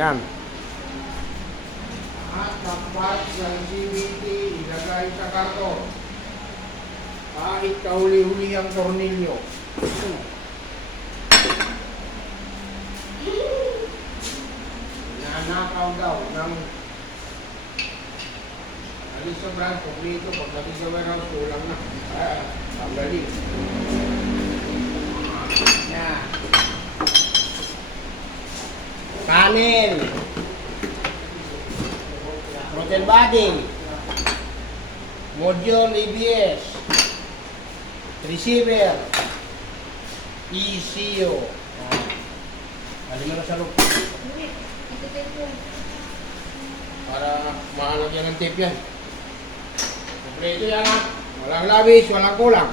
Yan. At ng parts ng CVT ilagay sa karton. Kahit kahuli-huli ang tornilyo. Nanakaw daw ng alis sa brand, kompleto. Pag natin sa warehouse, kulang na. Ang galing. Yan. Kanin. Throttle body. Module ABS. Receiver. ECU. Alin mo na sa loob. Para mahalagyan ng tape yan. Kompleto yan ha. Walang labis, walang kulang.